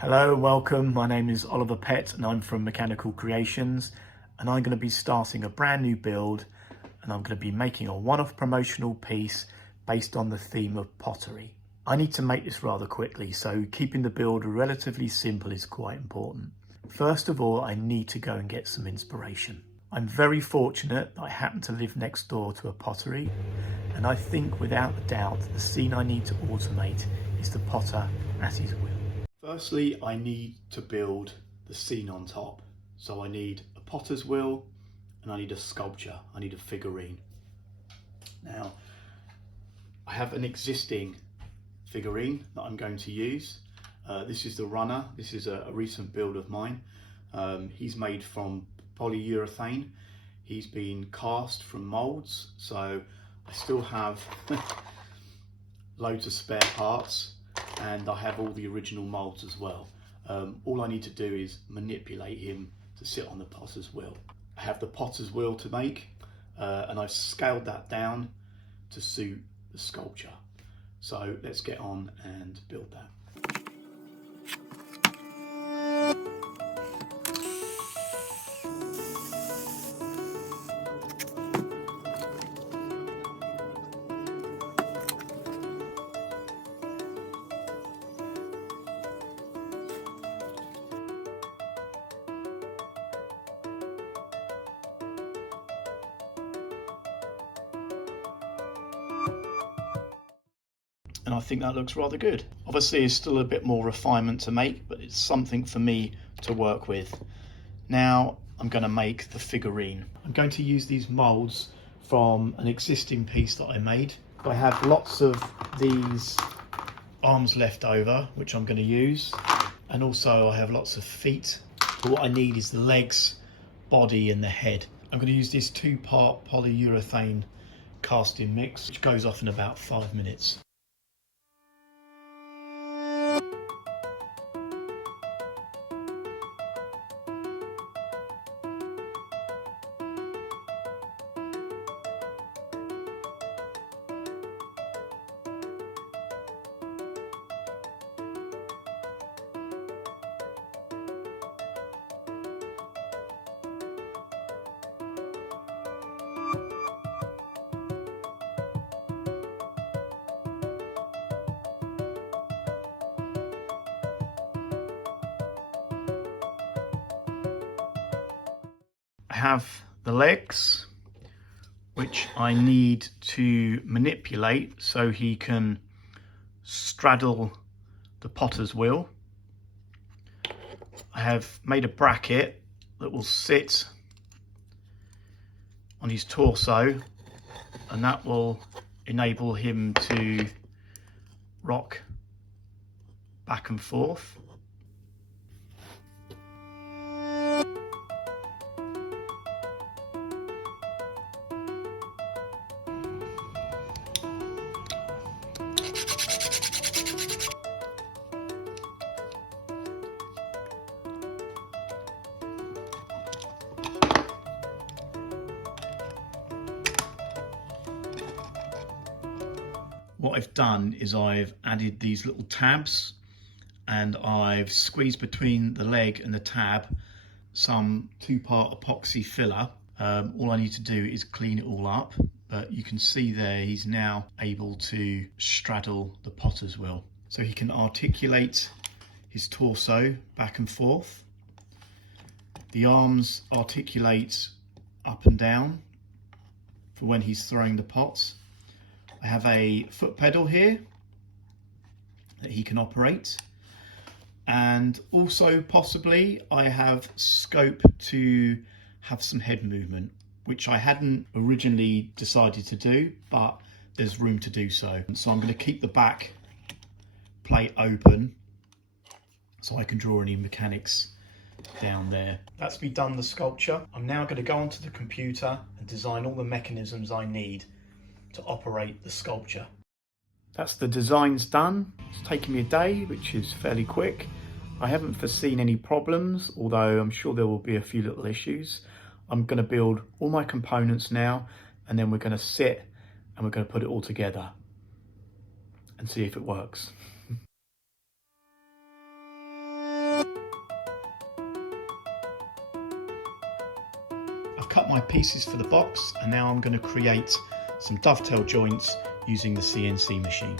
Hello, welcome. My name is Oliver Pett and I'm from Mechanical Creations, and I'm going to be starting a brand new build, and I'm going to be making a one-off promotional piece based on the theme of pottery. I need to make this rather quickly, so keeping the build relatively simple is quite important. First of all, I need to go and get some inspiration. I'm very fortunate that I happen to live next door to a pottery, and I think without a doubt the scene I need to automate is the potter at his will. Firstly, I need to build the scene on top. So I need a potter's wheel and I need a sculpture. I need a figurine. Now, I have an existing figurine that I'm going to use. This is the runner. This is a recent build of mine. He's made from polyurethane. He's been cast from molds. So I still have loads of spare parts. And I have all the original molds as well. All I need to do is manipulate him to sit on the potter's wheel. I have the potter's wheel to make, and I've scaled that down to suit the sculpture. So let's get on and build that. And I think that looks rather good. Obviously it's still a bit more refinement to make, but it's something for me to work with. Now I'm going to make the figurine. I'm going to use these molds from an existing piece that I made. I have lots of these arms left over, which I'm going to use, and also I have lots of feet. But what I need is the legs, body and the head. I'm going to use this 2-part polyurethane casting mix, which goes off in about 5 minutes. I have the legs, which I need to manipulate so he can straddle the potter's wheel. I have made a bracket that will sit on his torso, and that will enable him to rock back and forth. What I've done is I've added these little tabs, and I've squeezed between the leg and the tab some 2-part epoxy filler. All I need to do is clean it all up, but you can see there he's now able to straddle the potter's wheel. So he can articulate his torso back and forth. The arms articulate up and down for when he's throwing the pots. I have a foot pedal here that he can operate, and also possibly I have scope to have some head movement, which I hadn't originally decided to do, but there's room to do so. So I'm going to keep the back plate open so I can draw any mechanics down there. That's me done the sculpture. I'm now going to go onto the computer and design all the mechanisms I need to operate the sculpture. That's the designs done. It's taken me a day, which is fairly quick. I haven't foreseen any problems, although I'm sure there will be a few little issues. I'm going to build all my components now, and then we're going to sit and we're going to put it all together and see if it works. cut my pieces for the box, and now I'm going to create some dovetail joints using the CNC machine.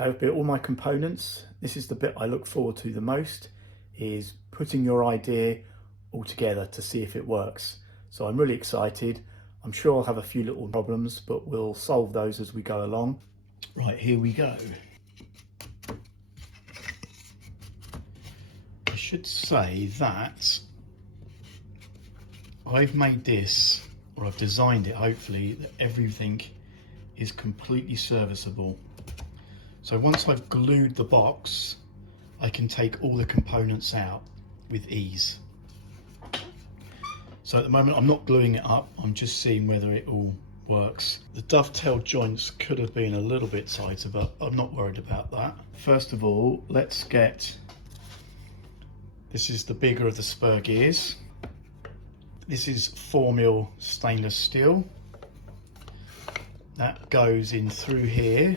Okay, I've built all my components. This is the bit I look forward to the most, is putting your idea all together to see if it works. So I'm really excited. I'm sure I'll have a few little problems, but we'll solve those as we go along. Right, here we go. I should say that I've made this, or I've designed it hopefully, that everything is completely serviceable. So once I've glued the box, I can take all the components out with ease. So at the moment I'm not gluing it up, I'm just seeing whether it all works. The dovetail joints could have been a little bit tighter, but I'm not worried about that. First of all, let's get, this is the bigger of the spur gears. This is 4mm stainless steel. That goes in through here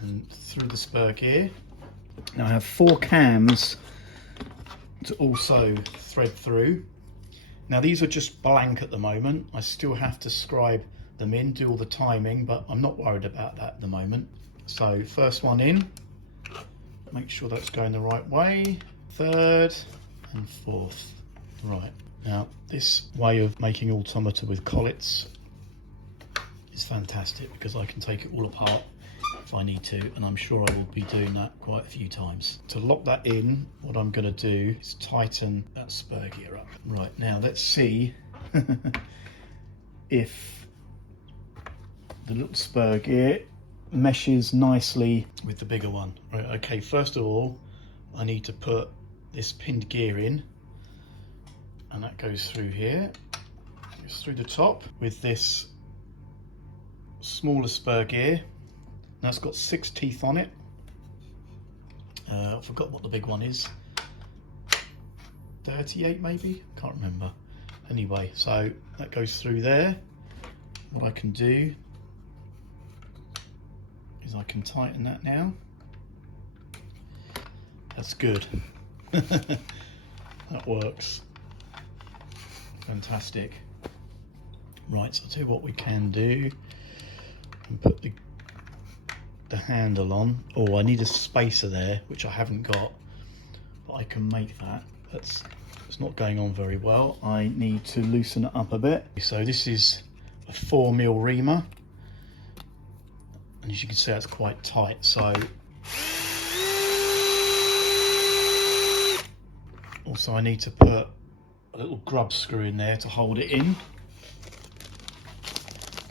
and through the spur gear. Now I have 4 cams to also thread through. Now these are just blank at the moment. I still have to scribe them in, do all the timing, but I'm not worried about that at the moment. So first one in, make sure that's going the right way. Third and fourth. Right, now this way of making automata with collets is fantastic because I can take it all apart if I need to, and I'm sure I will be doing that quite a few times. To lock that in, what I'm going to do is tighten that spur gear up. Right, now let's see if the little spur gear meshes nicely with the bigger one. Right, okay, first of all I need to put this pinned gear in, and that goes through here, goes through the top with this smaller spur gear. Now it's got 6 teeth on it. I forgot what the big one is. 38 maybe? Can't remember. Anyway, so that goes through there. What I can do is I can tighten that now. That's good. That works. Fantastic. Right, so I'll tell you what we can do. And put the handle on. Oh, I need a spacer there, which I haven't got, but I can make that. It's not going on very well. I need to loosen it up a bit. So this is a 4mm reamer, and as you can see, it's quite tight. So also I need to put a little grub screw in there to hold it in.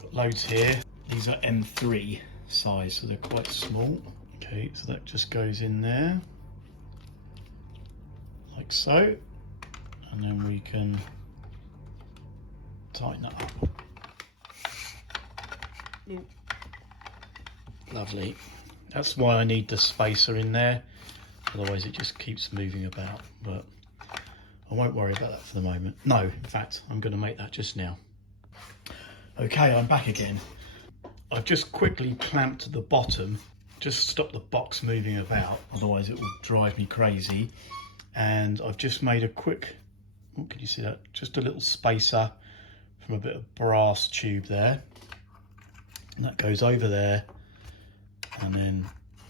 Got loads here. These are M3 size, so they're quite small. Okay, so that just goes in there like so, and then we can tighten it up. Lovely. That's why I need the spacer in there, otherwise it just keeps moving about, but I won't worry about that for the moment. No, in fact, I'm going to make that just now. Okay, I'm back again. I've just quickly clamped the bottom, just stop the box moving about, otherwise it will drive me crazy. And I've just made a quick, oh, can you see that? Just a little spacer from a bit of brass tube there. And that goes over there, and then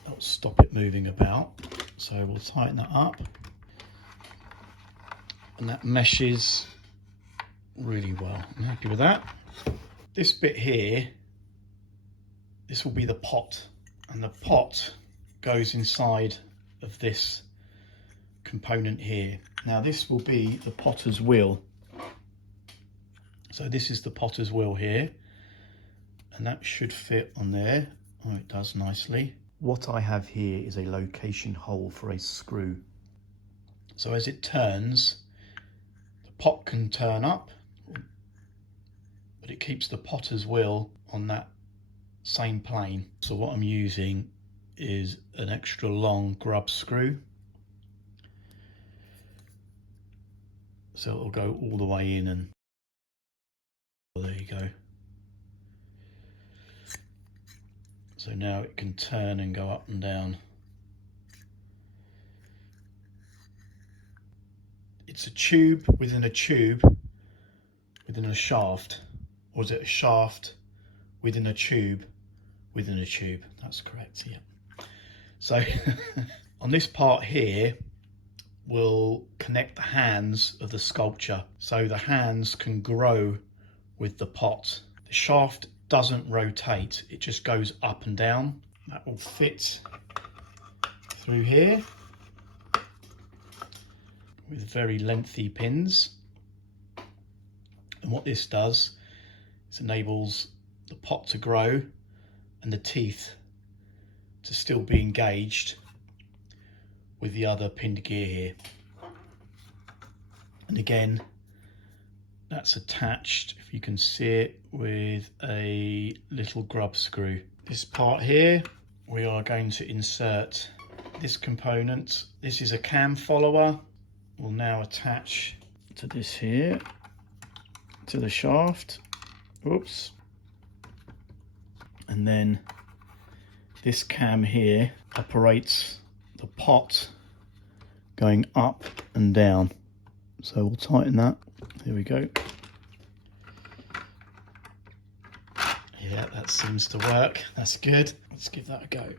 that'll stop it moving about. So we'll tighten that up. And that meshes really well. I'm happy with that. This bit here, this will be the pot, and the pot goes inside of this component here. Now this will be the potter's wheel. So this is the potter's wheel here, and that should fit on there. Oh, it does nicely. What I have here is a location hole for a screw. So as it turns, the pot can turn up, but it keeps the potter's wheel on that same plane. So what I'm using is an extra long grub screw. So it'll go all the way in, and there you go. So now it can turn and go up and down. It's a tube within a tube within a shaft, or is it a shaft within a tube within a tube? That's correct, yeah. So on this part here, we'll connect the hands of the sculpture, so the hands can grow with the pot. The shaft doesn't rotate, it just goes up and down. That will fit through here with very lengthy pins. And what this does is enables the pot to grow and the teeth to still be engaged with the other pinned gear here. And again, that's attached, if you can see it, with a little grub screw. This part here, we are going to insert this component. This is a cam follower. We'll now attach to this here, to the shaft. Oops. And then this cam here operates the pot going up and down. So we'll tighten that. Here we go. Yeah, that seems to work. That's good. Let's give that a go.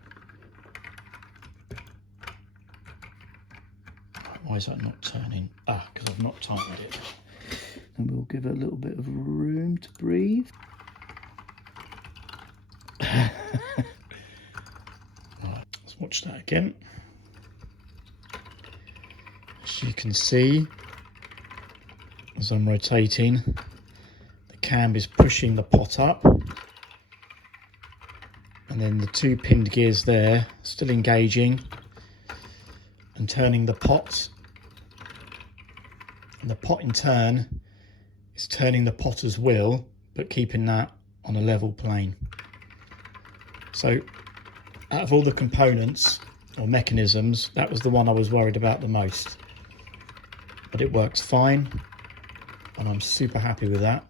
Why is that not turning? Ah, because I've not tightened it. And we'll give it a little bit of room to breathe. Right, let's watch that again. As you can see, as I'm rotating, the cam is pushing the pot up, and then the two pinned gears there still engaging and turning the pot, and the pot in turn is turning the potter's wheel, but keeping that on a level plane. So out of all the components or mechanisms, that was the one I was worried about the most, but it works fine. And I'm super happy with that.